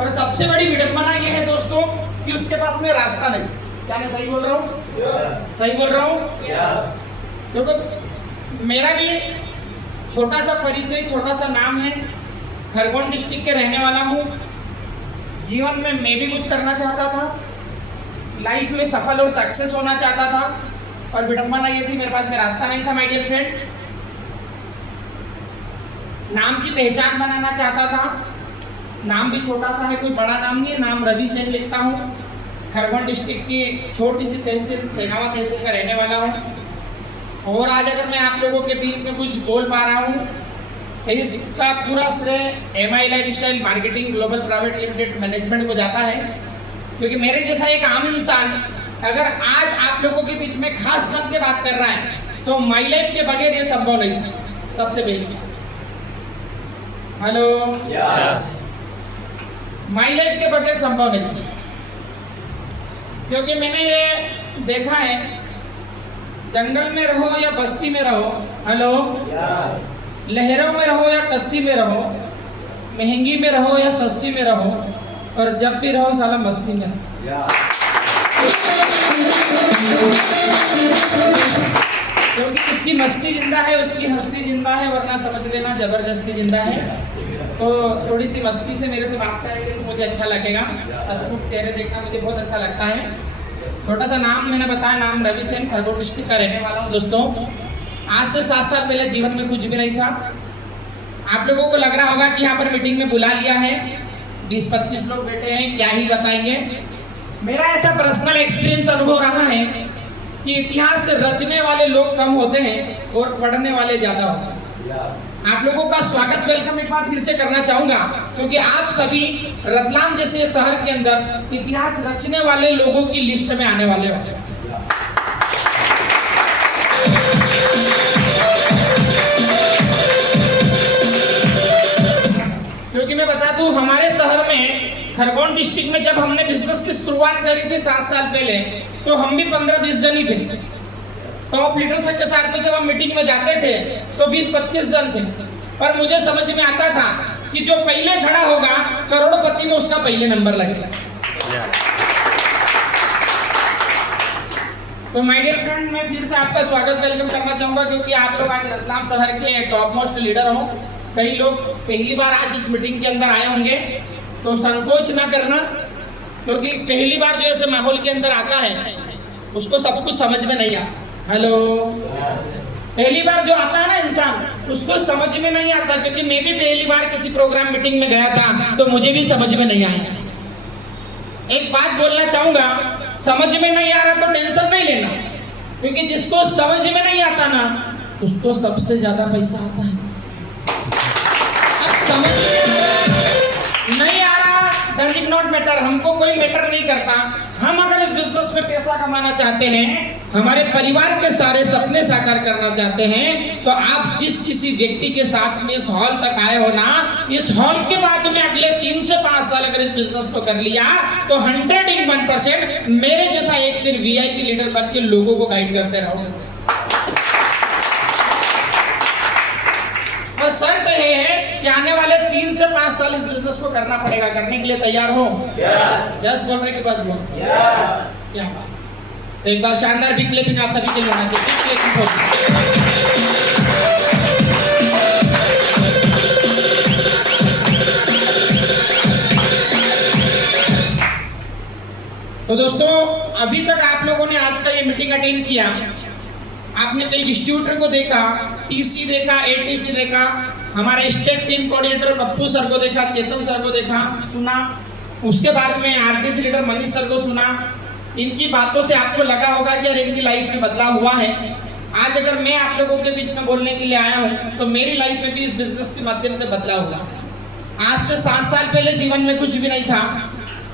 और सबसे बड़ी विडंबना ये है दोस्तों कि उसके पास में रास्ता नहीं। क्या मैं सही बोल रहा हूँ? सही बोल रहा हूँ? क्योंकि मेरा भी छोटा सा परिचय, छोटा सा नाम है, खरगोन डिस्ट्रिक्ट के रहने वाला हूँ। जीवन में मैं भी कुछ करना चाहता था, लाइफ में सफल और सक्सेस होना चाहता था, और विडंबना ये थी मेरे पास में रास्ता नहीं था। माय डियर फ्रेंड, नाम की पहचान बनाना चाहता था। नाम भी छोटा सा है, कोई बड़ा नाम नहीं है। नाम रवि सेन लिखता हूँ। खरगोन डिस्ट्रिक्ट की छोटी सी तहसील सेनावा तहसील का रहने वाला हूँ। और आज अगर मैं आप लोगों के बीच में कुछ बोल पा रहा हूँ तो इसका पूरा श्रेय MI lifestyle marketing global private limited management को जाता है। क्योंकि मेरे जैसा एक आम इंसान अगर आज आप लोगों के बीच में खास बन के बात कर रहा है तो माई लाइफ के बगैर ये संभव नहीं था। सबसे पहले हेलो, माई लाइफ के बगैर संभव नहीं, क्योंकि मैंने ये देखा है, जंगल में रहो या बस्ती में रहो, हेलो, लहरों में रहो या कश्ती में रहो, महंगी में रहो या सस्ती में रहो, और जब भी रहो साला मस्ती में। क्योंकि इसकी मस्ती जिंदा है, उसकी हस्ती जिंदा है, वरना समझ लेना जबरदस्ती जिंदा है। तो थोड़ी सी मस्ती से मेरे से बात करेंगे तो मुझे अच्छा लगेगा। हंसमुख चेहरे देखना मुझे बहुत अच्छा लगता है। छोटा सा नाम मैंने बताया, नाम रवि सेन, खरगोन डिस्ट्रिक्ट का रहने वाला हूँ। दोस्तों, आज से 7 साल पहले जीवन में कुछ भी नहीं था। आप लोगों को लग रहा होगा कि यहाँ पर मीटिंग में बुला लिया है, 20-25 लोग बैठे हैं, क्या ही बताएंगे। मेरा ऐसा पर्सनल एक्सपीरियंस अनुभव रहा है कि इतिहास रचने वाले लोग कम होते हैं और पढ़ने वाले ज़्यादा होते हैं। आप लोगों का स्वागत, वेलकम एक बार फिर से करना चाहूँगा, क्योंकि आप सभी रतलाम जैसे शहर के अंदर इतिहास रचने वाले लोगों की लिस्ट में आने वाले हो। क्योंकि मैं बता दूं, हमारे शहर में खरगोन डिस्ट्रिक्ट में जब हमने बिजनेस की शुरुआत करी थी 7 साल पहले, तो हम भी 15-20 जन ही थे। टॉप लीडर्स के साथ में जब हम मीटिंग में जाते थे तो 20-25 जन थे। पर मुझे समझ में आता था कि जो पहले खड़ा होगा करोड़पति में उसका पहले नंबर लगेगा। तो माय डियर फ्रेंड, मैं फिर से आपका स्वागत, वेलकम करना चाहूँगा, क्योंकि आप लोग आज रतलाम शहर के टॉप मोस्ट लीडर हो। कई लोग पहली बार आज इस मीटिंग के अंदर आए होंगे, तो संकोच ना करना, क्योंकि पहली बार जो ऐसे माहौल के अंदर आता है उसको सब कुछ समझ में नहीं आता। हेलो, पहली बार जो आता है ना इंसान, उसको समझ में नहीं आता। क्योंकि मैं भी पहली बार किसी प्रोग्राम मीटिंग में गया था तो मुझे भी समझ में नहीं आया। एक बात बोलना चाहूंगा, समझ में नहीं आ रहा तो टेंशन नहीं लेना, क्योंकि जिसको समझ में नहीं आता ना उसको सबसे ज्यादा पैसा आता है। अब समझ नहीं आ रहा, डज इट नॉट मैटर, हमको कोई मैटर नहीं करता। हम अगर इस बिजनेस में पैसा कमाना चाहते हैं, हमारे परिवार के सारे सपने साकार करना चाहते हैं, तो आप जिस किसी व्यक्ति के साथ में इस हॉल तक आए हो ना, इस हॉल के बाद में अगले 3 से 5 साल अगर इस बिजनेस को कर लिया तो 101% मेरे जैसा एक दिन VIP लीडर बन के लोगों को गाइड करते रहोगे। और शर्त ये है कि आने वाले 3 से 5 साल इस बिजनेस को करना पड़ेगा। करने के लिए तैयार हो? यस बोलने के पास बोल। क्या बात। तो एक बार शानदार बिग क्लैपिंग आप सभी के लिए होना चाहिए। तो दोस्तों, अभी तक आप लोगों ने आज का ये मीटिंग अटेंड किया, आपने कई डिस्ट्रीब्यूटर को देखा, TC देखा, ATC देखा, हमारे state team coordinator Pappu sir को देखा, चेतन सर को देखा, सुना। उसके बाद में RTC लीडर मनीष सर को सुना। इनकी बातों से आपको लगा होगा कि यार इनकी लाइफ में बदलाव हुआ है। आज अगर मैं आप लोगों के बीच में बोलने के लिए आया हूँ तो मेरी लाइफ में भी इस बिजनेस के माध्यम से बदलाव हुआ। आज से 7 साल पहले जीवन में कुछ भी नहीं था।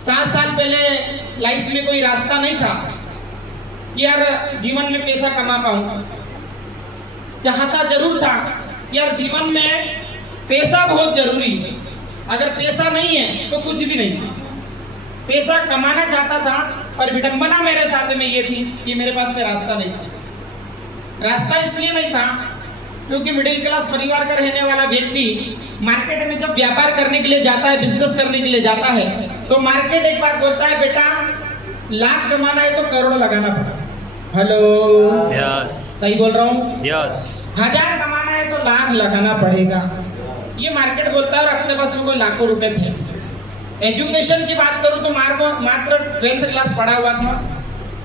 7 साल पहले लाइफ में कोई रास्ता नहीं था कि यार जीवन में पैसा कमा पाऊँ। चाहता जरूर था यार जीवन में पैसा बहुत जरूरी है, अगर पैसा नहीं है तो कुछ भी नहीं। पैसा कमाना चाहता था, पर विडंबना मेरे साथ में ये थी कि मेरे पास में रास्ता नहीं था। रास्ता इसलिए नहीं था क्योंकि मिडिल क्लास परिवार का रहने वाला व्यक्ति मार्केट में जब व्यापार करने के लिए जाता है, बिजनेस करने के लिए जाता है, तो मार्केट एक बात बोलता है, बेटा लाख कमाना है तो करोड़ लगाना पड़ेगा। हेलो, यस, सही बोल रहा हूँ? यस, 1000 कमाना है तो लाख लगाना पड़ेगा, ये मार्केट बोलता है। और अपने पास में कोई लाखों रुपए थे। एजुकेशन की बात करूँ तो मात्र 12th क्लास पढ़ा हुआ था,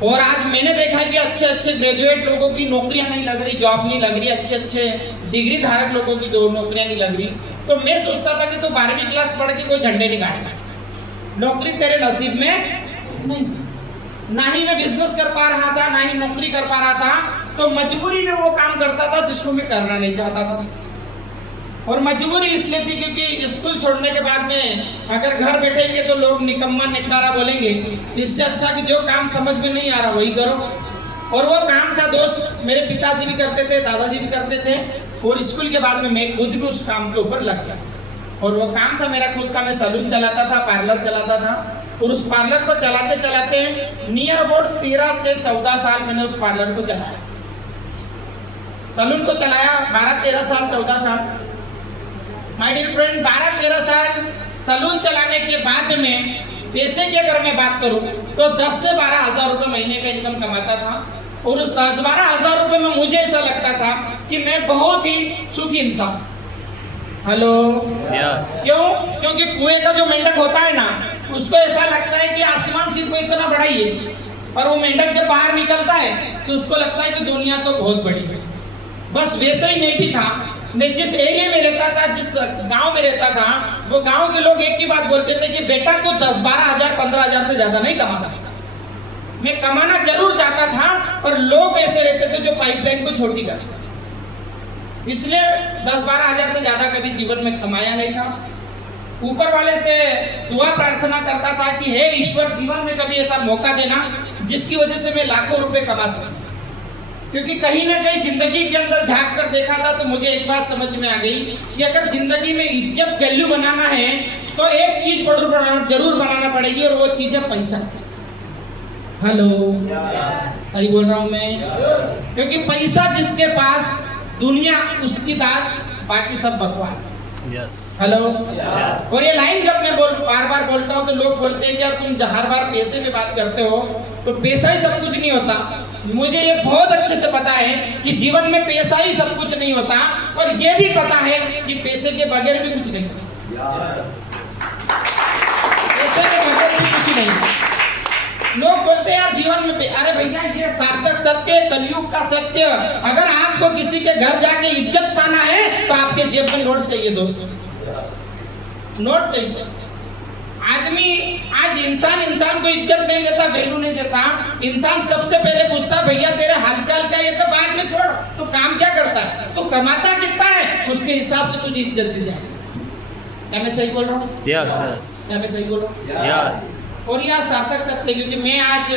और आज मैंने देखा है कि अच्छे अच्छे ग्रेजुएट लोगों की नौकरियां नहीं लग रही, जॉब नहीं लग रही, अच्छे अच्छे डिग्री धारक लोगों की दो नौकरियां नहीं लग रही। तो मैं सोचता था कि तू 12वीं क्लास पढ़ के कोई झंडे नहीं गाड़ेगा, नौकरी तेरे नसीब में नहीं। ना ही मैं बिजनेस कर पा रहा था, ना ही नौकरी कर पा रहा था, तो मजबूरी में वो काम करता था जिसको मैं करना नहीं चाहता था। और मजबूरी इसलिए थी क्योंकि स्कूल छोड़ने के बाद में अगर घर बैठेंगे तो लोग निकम्मा निकटारा बोलेंगे, इससे अच्छा कि जो काम समझ में नहीं आ रहा वही करो। और वो काम था दोस्त, मेरे पिताजी भी करते थे, दादाजी भी करते थे, और स्कूल के बाद में मैं खुद भी उस काम के ऊपर लग गया। और वो काम था मेरा खुद का, मैं सैलून चलाता था, पार्लर चलाता था। और उस पार्लर को चलाते चलाते नियर अबाउट 13 से 14 साल मैंने उस पार्लर को चलाया, सैलून को चलाया 12-13 साल, 14 साल। माय डियर फ्रेंड, 12-13 साल सैलून चलाने के बाद में पैसे की अगर मैं बात करूं तो 10 से 12 हज़ार रुपये महीने का इनकम कमाता था। और उस 10-12 हज़ार रुपये में मुझे ऐसा लगता था कि मैं बहुत ही सुखी इंसान। हेलो, यस, क्यों? क्योंकि कुएं का जो मेंढक होता है ना, उसको ऐसा लगता है कि आसमान सिर्फ इतना बड़ा ही है, और वो मेंढक जब बाहर निकलता है तो उसको लगता है कि दुनिया तो बहुत बड़ी है। बस वैसे ही मैं भी था। मैं जिस एरिया में रहता था, जिस गांव में रहता था, वो गांव के लोग एक ही बात बोलते थे कि बेटा तो 10-12 हज़ार 15 हज़ार से ज्यादा नहीं कमा सकता। मैं कमाना जरूर चाहता था, पर लोग ऐसे रहते थे जो पाइपलाइन को छोटी कर, इसलिए 10-12 हज़ार से ज्यादा कभी जीवन में कमाया नहीं था। ऊपर वाले से दुआ प्रार्थना करता था कि हे ईश्वर, जीवन में कभी ऐसा मौका देना जिसकी वजह से मैं लाखों रुपए कमा सकूं। क्योंकि कहीं ना कहीं जिंदगी के अंदर झांक कर देखा था तो मुझे एक बात समझ में आ गई कि अगर जिंदगी में इज्जत वैल्यू बनाना है तो एक चीज जरूर बनाना पड़ेगी, और वो चीज है पैसा। हेलो, सही बोल रहा हूँ मैं? क्योंकि पैसा जिसके पास, दुनिया उसकी दास, बाकी सब बकवास। यस, हेलो, यस, और ये लाइन जब मैं बार बार बोलता हूँ तो लोग बोलते हैं कि यार तुम हर बार पैसे की बात करते हो, तो पैसा ही सब कुछ नहीं होता। मुझे ये बहुत अच्छे से पता है कि जीवन में पैसा ही सब कुछ नहीं होता, और ये भी पता है कि पैसे के बगैर भी कुछ नहीं, पैसे के बगैर भी कुछ नहीं। लोग बोलते हैं यार जीवन में अरे भैया ये सार्थक सत्य, कलयुग का सत्य। अगर आपको किसी के घर जाके इज्जत पाना है तो आपके जेब में नोट चाहिए दोस्त, नोट चाहिए। आदमी आज इंसान को इज्जत नहीं देता, वैल्यू नहीं देता। इंसान सबसे पहले पूछता भैया तेरे हालचाल क्या, ये तो बाद में छोड़, तो काम क्या करता है, तो कमाता कितना है, उसके हिसाब से तुझे इज्जत दी जाएगी। क्या मैं सही बोल रहा हूँ? यस, यस, क्या मैं सही बोल रहा हूँ? यस। और यह सार्थक सत्य, क्योंकि मैं आज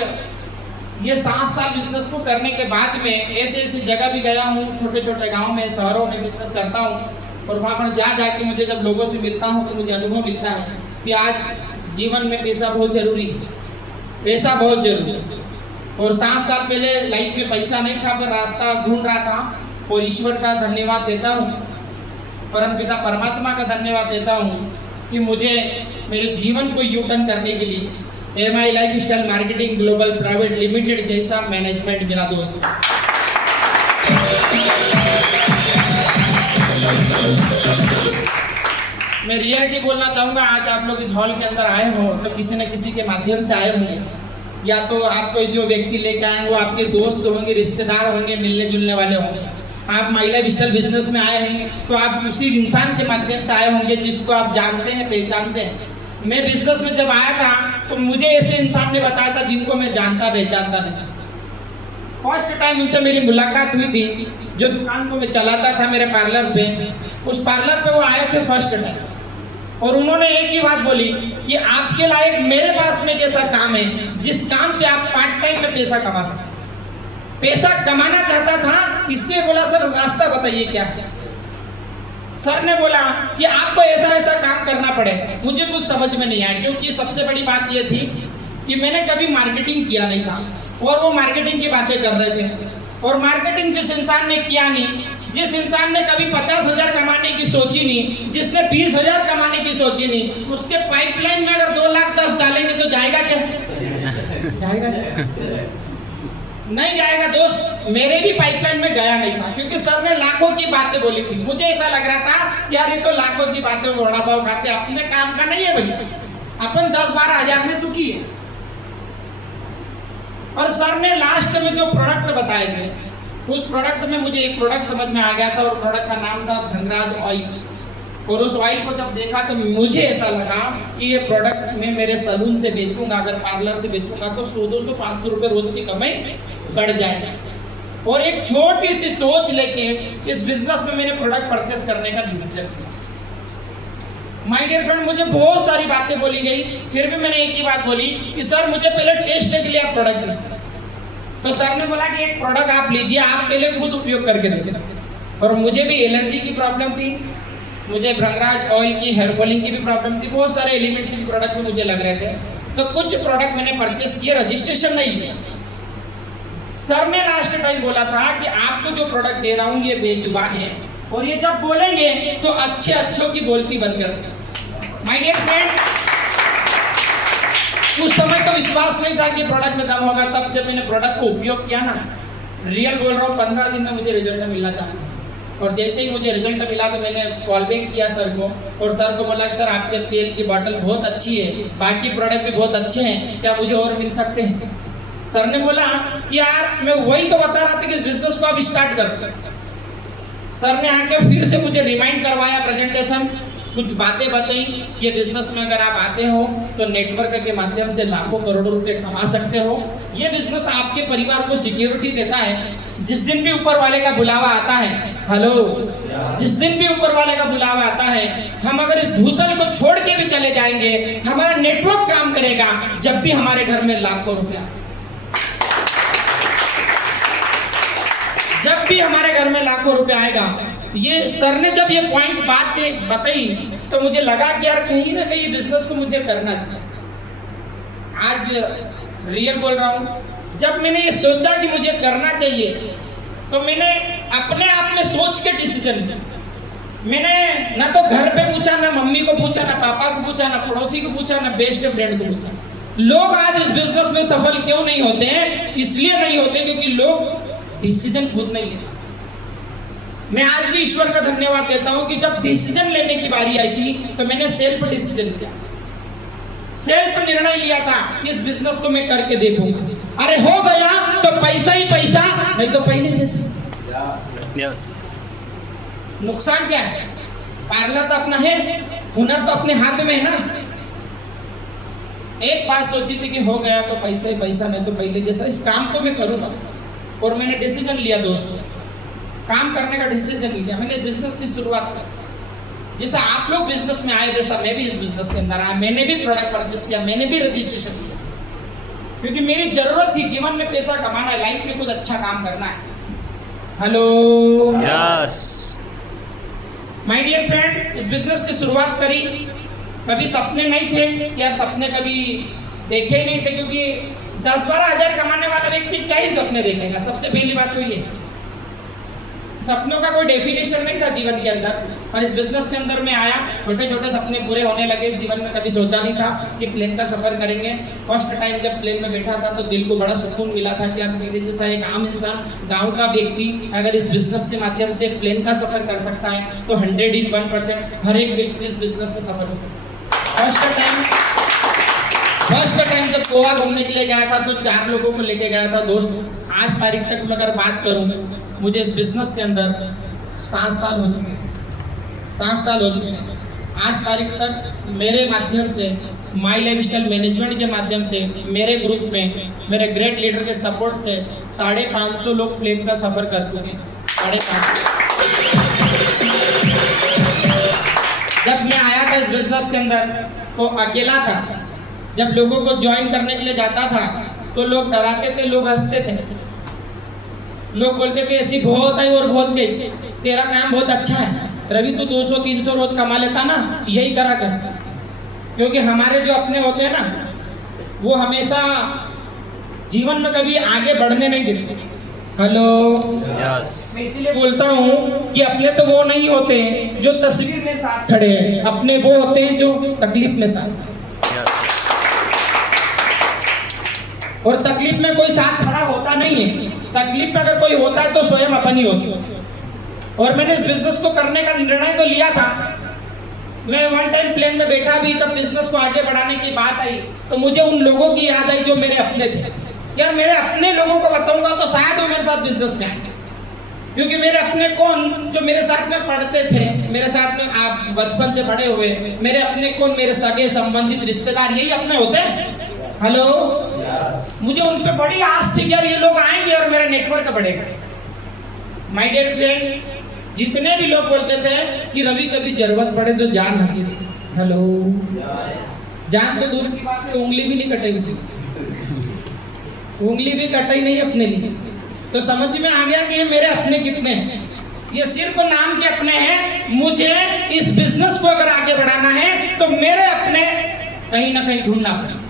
ये 7 साल बिजनेस को करने के बाद में ऐसे जगह भी गया हूँ, छोटे छोटे गाँव में, शहरों में बिजनेस करता हूँ। और वहाँ पर जाके मुझे जब लोगों से मिलता हूँ तो मुझे अनुभव मिलता है कि आज जीवन में पैसा बहुत जरूरी है, पैसा बहुत जरूरी है। और 7 साल पहले लाइफ में पैसा नहीं था, पर रास्ता ढूंढ रहा था। और ईश्वर का धन्यवाद देता हूँ, परमपिता परमात्मा का धन्यवाद देता हूँ कि मुझे मेरे जीवन को यू टर्न करने के लिए MI lifestyle marketing global private limited जैसा मैनेजमेंट मेरा दोस्त। मैं रियलिटी बोलना चाहूँगा, आज आप लोग इस हॉल के अंदर आए हो तो किसी न किसी के माध्यम से आए होंगे, या तो आपको जो व्यक्ति लेकर आए वो आपके दोस्त होंगे, रिश्तेदार होंगे, मिलने जुलने वाले होंगे। आप महिला डिजिटल बिजनेस में आए हैं तो आप उसी इंसान के माध्यम से आए होंगे जिसको आप जानते हैं, पहचानते हैं। मैं बिजनेस में जब आया था तो मुझे ऐसे इंसान ने बताया था जिनको मैं जानता पहचानता नहीं। फर्स्ट टाइम उनसे मेरी मुलाकात हुई थी, जो दुकान को मैं चलाता था मेरे पार्लर पे, उस पार्लर पे वो आए थे फर्स्ट टाइम, और उन्होंने एक ही बात बोली कि आपके लायक मेरे पास में एक ऐसा काम है जिस काम से आप पार्ट टाइम में पैसा कमा सकते। पैसा कमाना चाहता था, इसलिए बोला सर रास्ता बताइए क्या है। सर ने बोला कि आपको ऐसा काम करना पड़ेगा। मुझे कुछ समझ में नहीं आया, क्योंकि सबसे बड़ी बात यह थी कि मैंने कभी मार्केटिंग किया नहीं था, और वो मार्केटिंग की बातें कर रहे थे। और मार्केटिंग जिस इंसान ने किया नहीं, जिस इंसान ने कभी 50,000 कमाने की सोची नहीं, जिसने 20,000 कमाने की सोची नहीं, उसके पाइपलाइन में अगर 2,10,000 डालेंगे तो जाएगा क्या? जाएगा नहीं जाएगा दोस्त। मेरे भी पाइपलाइन में गया नहीं था, क्योंकि सर ने लाखों की बातें बोली थी। मुझे ऐसा लग रहा था कि यार ये तो लाखों की बातें वड़ा पाव खाते, अपने काम का नहीं है भैया, अपन 10-12 हजार में सुखी है। और सर ने लास्ट में जो प्रोडक्ट बताए थे, उस प्रोडक्ट में मुझे एक प्रोडक्ट समझ में आ गया था, और प्रोडक्ट का नाम था धनराज ऑयल। और उस ऑयल को जब देखा तो मुझे ऐसा लगा कि ये प्रोडक्ट मैं मेरे सलून से बेचूंगा, अगर पार्लर से बेचूंगा तो 100-200-500 रुपए रोज की कमाई बढ़ जाएगी। और एक छोटी सी सोच लेके इस बिजनेस में मैंने प्रोडक्ट परचेस करने का डिसीजन किया। माय डियर फ्रेंड, मुझे बहुत सारी बातें बोली गई, फिर भी मैंने एक ही बात बोली कि सर मुझे पहले टेस्ट के लिए आप प्रोडक्ट दीजिए। तो सर ने बोला कि एक प्रोडक्ट आप लीजिए, आप पहले खुद उपयोग करके देखिए। और मुझे भी एलर्जी की प्रॉब्लम थी, मुझे भृंगराज ऑयल की, हेयर फॉलिंग की भी प्रॉब्लम थी, बहुत सारे एलिमेंट्स के प्रोडक्ट भी मुझे लग रहे थे। तो कुछ प्रोडक्ट मैंने परचेस किए, रजिस्ट्रेशन नहीं किया। सर ने लास्ट टाइम बोला था कि आपको जो प्रोडक्ट दे रहा हूँ ये बेजुबान है, और ये जब बोलेंगे तो अच्छे अच्छों की बोलती बंद कर। माय डियर फ्रेंड, उस समय तो विश्वास नहीं था कि प्रोडक्ट में दम होगा। तब जब मैंने प्रोडक्ट को उपयोग किया ना, रियल बोल रहा हूँ, 15 दिन में मुझे रिजल्ट मिलना चाहिए। और जैसे ही मुझे रिजल्ट मिला तो मैंने कॉल बैक किया सर को, और सर को बोला कि सर आपके तेल की बॉटल बहुत अच्छी है, बाकी प्रोडक्ट भी बहुत अच्छे हैं, क्या मुझे और मिल सकते हैं? सर ने बोला कि यार मैं वही तो बता रहा था कि इस बिजनेस को आप स्टार्ट कर। सर ने आके फिर से मुझे रिमाइंड करवाया, प्रेजेंटेशन, कुछ बातें बताई। ये बिजनेस में अगर आप आते हो तो नेटवर्क के माध्यम से लाखों करोड़ों रुपए कमा सकते हो। ये बिजनेस आपके परिवार को सिक्योरिटी देता है। जिस दिन भी ऊपर वाले का बुलावा आता है, हेलो, जिस दिन भी ऊपर वाले का बुलावा आता है, हम अगर इस भूतल को छोड़ के भी चले जाएंगे, हमारा नेटवर्क काम करेगा। जब भी हमारे घर में लाखों रुपया, जब भी हमारे घर में लाखों रुपए आएगा। ये सर ने जब ये पॉइंट बात बताई तो मुझे लगा कि यार कहीं ना कहीं बिजनेस को मुझे करना चाहिए। आज रियल बोल रहा हूँ, जब मैंने ये सोचा कि मुझे करना चाहिए तो मैंने अपने आप में सोच के डिसीजन लिया। मैंने ना तो घर पे पूछा, ना मम्मी को पूछा, ना पापा को पूछा, ना पड़ोसी को पूछा, ना बेस्ट फ्रेंड को पूछा। लोग आज इस बिजनेस में सफल क्यों नहीं होते हैं? इसलिए नहीं होते क्योंकि लोग डिसीजन खुद नहीं लेते। मैं आज भी ईश्वर का धन्यवाद देता हूं कि जब डिसीजन लेने की बारी आई थी तो मैंने सेल्फ डिसीजन किया, सेल्फ निर्णय लिया था कि इस बिजनेस को मैं करके देखूंगा। अरे हो गया तो पैसा ही पैसा, नहीं तो पहले जैसे। यस। नुकसान क्या है? पार्लर तो अपना है, हुनर तो अपने हाथ में है ना। एक बात सोची थी कि हो गया तो पैसा ही पैसा, नहीं तो पहले जैसा। इस काम को मैं करूंगा, और मैंने डिसीजन लिया दोस्तों, काम करने का डिसीजन लिया। मैंने बिजनेस की शुरुआत की। जैसा आप लोग बिजनेस में आए वैसा मैं भी इस बिजनेस के अंदर आया। मैंने भी प्रोडक्ट परचेस किया, मैंने भी रजिस्ट्रेशन किया, क्योंकि मेरी जरूरत थी। जीवन में पैसा कमाना है, लाइफ में कुछ अच्छा काम करना है। Hello, yes. My dear friend, इस बिजनेस की शुरुआत करी। कभी सपने नहीं थे यार, सपने कभी देखे ही नहीं थे, क्योंकि 10-12 हजार कमाने वाला व्यक्ति क्या ही सपने देखेगा? सबसे पहली बात तो ये, सपनों का कोई डेफिनेशन नहीं था जीवन के अंदर। और इस बिजनेस के अंदर में आया, छोटे छोटे सपने पूरे होने लगे। जीवन में कभी सोचा नहीं था कि प्लेन का सफर करेंगे। फर्स्ट टाइम जब प्लेन में बैठा था तो दिल को बड़ा सुकून मिला था कि यार मेरे जैसा एक आम इंसान, गांव का व्यक्ति अगर इस बिजनेस के माध्यम से प्लेन का सफर कर सकता है तो 101% हर एक व्यक्ति इस बिजनेस में सफल हो सकता है। फर्स्ट टाइम जब गोवा घूमने के लिए गया था तो 4 लोगों को लेके गया था दोस्त। आज तारीख तक मैं अगर बात करूं, मुझे इस बिजनेस के अंदर 7 साल हो चुके हैं। 7 साल हो चुके हैं। आज तारीख तक मेरे माध्यम से, माई लाइफस्टाइल मैनेजमेंट के माध्यम से, मेरे ग्रुप में, मेरे ग्रेट लीडर के सपोर्ट से 550 लोग प्लेन का सफर कर चुके हैं। 550। जब मैं आया था इस बिजनेस के अंदर तो अकेला था। जब लोगों को ज्वाइन करने के लिए जाता था तो लोग डराते थे, लोग हंसते थे, लोग बोलते थे ऐसी बहुत आई और बहुत गई, तेरा काम बहुत अच्छा है रवि, तू 200-300 रोज कमा लेता ना, यही करा कर। क्योंकि हमारे जो अपने होते हैं ना, वो हमेशा जीवन में कभी आगे बढ़ने नहीं देते, हेलो, Yes. मैं इसीलिए बोलता हूँ कि अपने तो वो नहीं होते जो तस्वीर में साथ खड़े हैं, अपने वो होते हैं जो तकलीफ में साथ। Yes. और तकलीफ में कोई साथ खड़ा होता नहीं है, तकलीफ में अगर कोई होता है तो स्वयं अपन ही होते हैं। और मैंने इस बिजनेस को करने का निर्णय तो लिया था। मैं वन टाइम प्लेन में बैठा भी, तब बिजनेस को आगे बढ़ाने की बात आई तो मुझे उन लोगों की याद आई जो मेरे अपने थे। यार मेरे अपने लोगों को बताऊंगा तो शायद वो मेरे साथ बिजनेस में आएंगे, क्योंकि मेरे अपने कौन जो मेरे साथ में पढ़ते थे, मेरे साथ में आप बचपन से पढ़े हुए, मेरे अपने कौन, मेरे सगे संबंधित रिश्तेदार, यही अपने होते हैं। हेलो, मुझे उन पे बड़ी आस थी, यार ये लोग आएंगे और मेरा नेटवर्क बढ़ेगा। माय डियर फ्रेंड, जितने भी लोग बोलते थे कि रवि कभी जरूरत पड़े तो जान हाजिर। हेलो, जान तो दूर की बात है, उंगली भी नहीं कटेगी, उंगली भी कटाई नहीं अपने लिए। तो समझ में आ गया कि ये मेरे अपने कितने हैं। ये सिर्फ नाम के अपने हैं। मुझे इस बिजनेस को अगर आगे बढ़ाना है तो मेरे अपने कहीं ना कहीं ढूंढना पड़ेगा,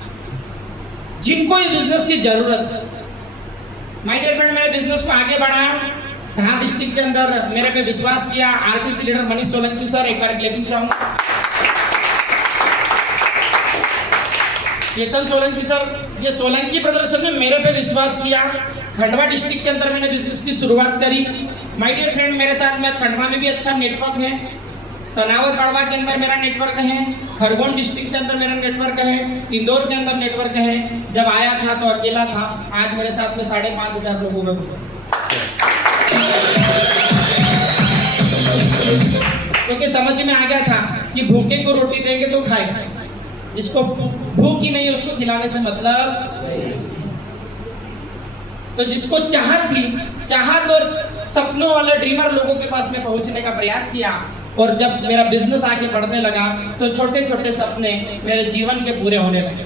जिनको इस बिजनेस की जरूरत है। माय डियर फ्रेंड, मैंने बिजनेस को आगे बढ़ाया, धार डिस्ट्रिक्ट के अंदर मेरे पे विश्वास किया। RTC leader Manish Solanki sir, एक बार क्लैपिंग चाहूंगा। चेतन सोलंकी सर, ये सोलंकी प्रदर्शन में मेरे पे विश्वास किया। खंडवा डिस्ट्रिक्ट के अंदर मैंने बिजनेस की शुरुआत करी। माय डियर फ्रेंड, मेरे साथ में खंडवा में भी अच्छा नेटवर्क है, सनावद बाड़वा के अंदर मेरा नेटवर्क है, खरगोन डिस्ट्रिक्ट के अंदर मेरा नेटवर्क है, इंदौर के अंदर नेटवर्क है। जब आया था तो अकेला था, आज मेरे साथ में 5,500 लोगों में, क्योंकि समझ में आ गया था कि भूखे को रोटी देंगे तो खाएगा, जिसको भूख ही नहीं है उसको खिलाने से मतलब। तो जिसको चाहत थी, चाहत और सपनों वाले ड्रीमर लोगों के पास में पहुंचने का प्रयास किया। और जब मेरा बिजनेस आगे बढ़ने लगा तो छोटे छोटे सपने मेरे जीवन के पूरे होने लगे,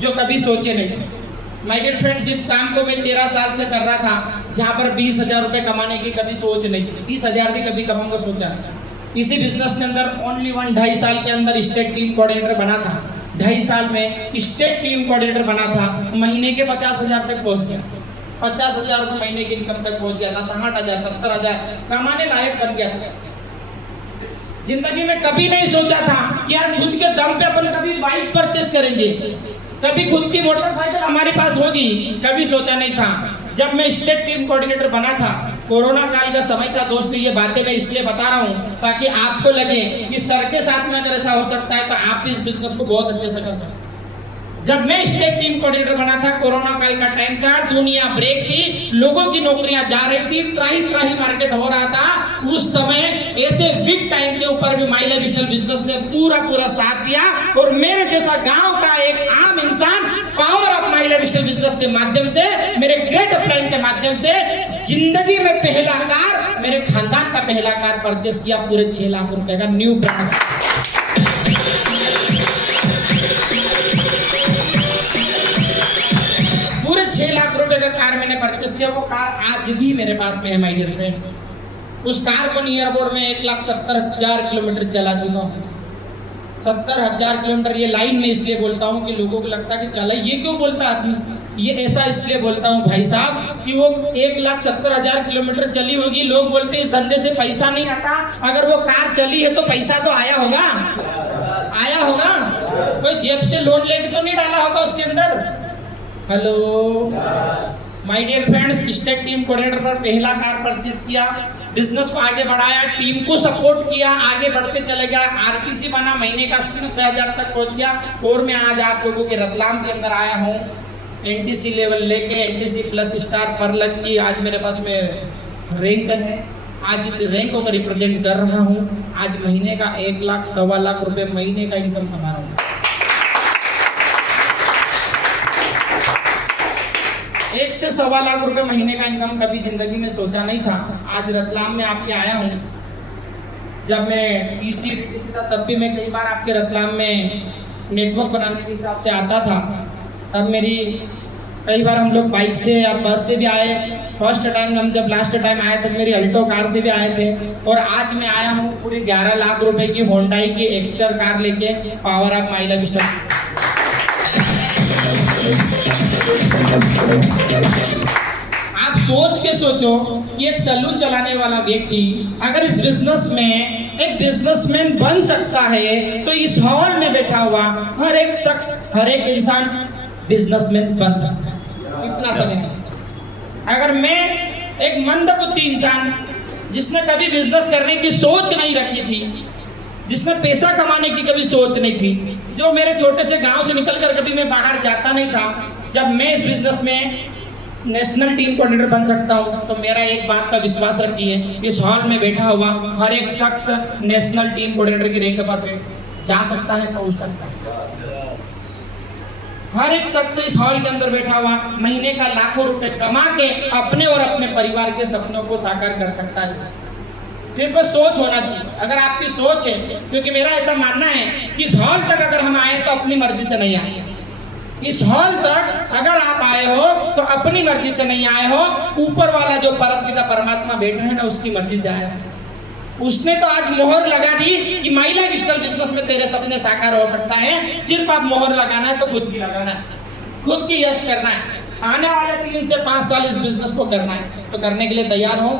जो कभी सोचे नहीं। माय डियर फ्रेंड, जिस काम को मैं 13 साल से कर रहा था, जहाँ पर 20,000 रुपये कमाने की कभी सोच नहीं थी, 30,000 भी कभी कमाऊंगा सोचा नहीं। इसी बिजनेस के अंदर ओनली 2.5 साल के अंदर स्टेट टीम कोऑर्डिनेटर बना था। 2.5 साल में स्टेट टीम कोऑर्डिनेटर बना था, महीने के 50,000 तक पहुंच गया। 50,000 रुपये महीने की इनकम तक पहुंच गया था। 60,000 70,000 कमाने लायक बन गया था। जिंदगी में कभी नहीं सोचा था कि यार खुद के दम पे अपन कभी बाइक परचेस करेंगे, कभी खुद की मोटरसाइकिल हमारे पास होगी, कभी सोचा नहीं था। जब मैं स्टेट टीम कोऑर्डिनेटर बना था, कोरोना काल का समय था दोस्तों, ये बातें मैं इसलिए बता रहा हूँ ताकि आपको लगे कि सर के साथ में अगर ऐसा हो सकता है तो आप भी इस बिजनेस को बहुत अच्छे से कर सकते हैं। जब मैं स्टेट टीम कोऑर्डिनेटर बना था, कोरोना काल का टाइम था, दुनिया ब्रेक थी, लोगों की नौकरियां जा रही थी, त्राही त्राही मार्केट हो रहा था। उस समय ऐसे वीक टाइम के ऊपर भी माय लाइफस्टाइल बिजनेस ने पूरा साथ दिया। और मेरे जैसा गांव का एक आम इंसान power of my lifestyle business के माध्यम से, मेरे ग्रेट अपलाइन के माध्यम से जिंदगी में पहला कार, मेरे खानदान का पहला कार परचेस किया, पूरे 6 लाख रुपए का न्यू ब्रांड। पूरे 6 लाख रुपए का कार मैंने परचेस किया। वो कार आज भी मेरे पास में है माय डियर फ्रेंड। उस कार को नियर अबाउट में 1,70,000 किलोमीटर चला चुका हूँ। 70,000 किलोमीटर। ये लाइन में इसलिए बोलता हूँ कि लोगों को लगता है कि चला, ये क्यों बोलता आदमी, ये ऐसा इसलिए बोलता हूँ भाई साहब कि वो 1,70,000 किलोमीटर चली होगी। लोग बोलते हैं इस धंधे से पैसा नहीं आता। अगर वो कार चली है तो पैसा तो आया होगा, आया होगा। कोई जेब से लोन लेके तो नहीं डाला होगा उसके अंदर। Hello my dear friends, state team coordinator पर पहला कार परचेस किया, बिजनेस को आगे बढ़ाया, टीम को सपोर्ट किया, आगे बढ़ते चले गया। आरटीसी बना, महीने का 60,000 तक पहुंच गया। और मैं आज आप लोगों के रतलाम के अंदर आया हूँ, एनटीसी लेवल लेके, एनटीसी प्लस स्टार पर लग की आज मेरे पास में रैंक है। आज इस रैंक को रिप्रेजेंट कर रहा हूँ। आज महीने का 1 लाख 1.25 लाख रुपए महीने का इनकम कमा रहा हूँ। 1 से 1.25 लाख रुपए महीने का इनकम कभी जिंदगी में सोचा नहीं था। आज रतलाम में आपके आया हूँ। जब मैं टीसी था तब भी मैं कई बार आपके रतलाम में नेटवर्क बनाने के हिसाब से आता था। तब मेरी कई बार हम लोग बाइक से या बस से भी आए। फर्स्ट टाइम हम जब लास्ट टाइम आए तब मेरी अल्टो कार से भी आए थे। और आज मैं आया हूँ पूरी 11 लाख रुपए की होंडाई की एक्टर कार लेके, पावर ऑफ माय लाइफस्टाइल। आप सोच के सोचो कि एक सैलून चलाने वाला व्यक्ति अगर इस बिजनेस में एक बिजनेसमैन बन सकता है तो इस हॉल में बैठा हुआ हर एक शख्स, हर एक इंसान बिजनेसमैन बन सकता है। इतना समय अगर मैं एक मंदबुद्धि इंसान जिसने कभी बिजनेस करने की सोच नहीं रखी थी, जिसने पैसा कमाने की कभी सोच नहीं थी, जो मेरे छोटे से गांव से निकलकर कभी मैं बाहर जाता नहीं था, जब मैं इस बिजनेस में नेशनल टीम कोऑर्डिनेटर बन सकता हूं तो मेरा एक बात का विश्वास रखिए, इस हॉल में बैठा हुआ हर एक शख्स नेशनल टीम कोऑर्डिनेटर की रैंक पर जा सकता है, पहुंच सकता है। हर एक शख्स इस हॉल के अंदर बैठा हुआ महीने का लाखों रुपए कमा के अपने और अपने परिवार के सपनों को साकार कर सकता है। सिर्फ सोच होना चाहिए। अगर आपकी सोच है, क्योंकि मेरा ऐसा मानना है कि इस हॉल तक अगर हम आए तो अपनी मर्जी से नहीं आए। इस हॉल तक अगर आप आए हो तो अपनी मर्जी से नहीं आए हो, ऊपर वाला जो परमपिता परमात्मा बैठा है ना, उसकी मर्जी से आए हो। उसने तो आज मोहर लगा दी कि माई लाइफ स्टाइल बिजनेस में तेरे सपने साकार हो सकता है। सिर्फ आप मोहर लगाना है तो खुद की लगाना है, खुद की यश करना है। आने वाले 3 से 5 साल इस बिजनेस को करना है, तो करने के लिए तैयार हो।